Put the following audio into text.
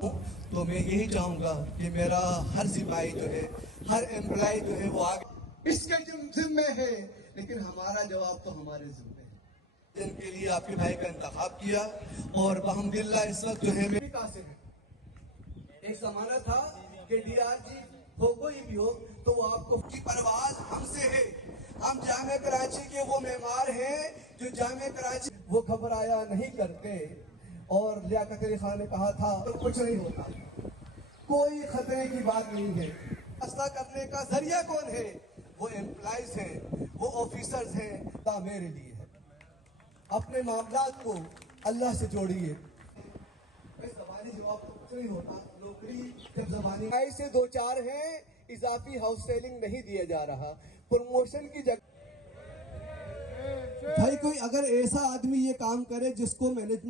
तो मैं यही चाहूंगा कि मेरा हर सिपाही जो है, हर एम्प्लॉय जो है वो आगे इसके जिम्मे है, लेकिन हमारा जवाब तो हमारे जिम्मे है। जिनके लिए आपके भाई का इंतखाब किया और अल्हम्दुलिल्लाह इस वक्त जो है अमेरिका से है। एक जमाना था कि डीआरजी हो कोई भी हो तो वो आपको की परवाज हमसे है। हम जामे कराची के वो मेहमान हैं जो जामे कराची वो घबराया नहीं करते। और लियाकत अली खान ने कहा था तो कुछ नहीं होता, कोई खतरे की बात नहीं है। फैसला करने का जरिया कौन है? वो एम्प्लॉइज हैं, वो ऑफिसर्स हैं। ता मेरे लिए है, अपने मामलात को अल्लाह से जोड़िए। जबानी जवाब तो कुछ नहीं होता। नौकरी जब जबानी से दो चार हैं, इजाफी हाउस सेलिंग नहीं दिया जा रहा, प्रमोशन की जगह। भाई कोई अगर ऐसा आदमी ये काम करे जिसको मैनेजमेंट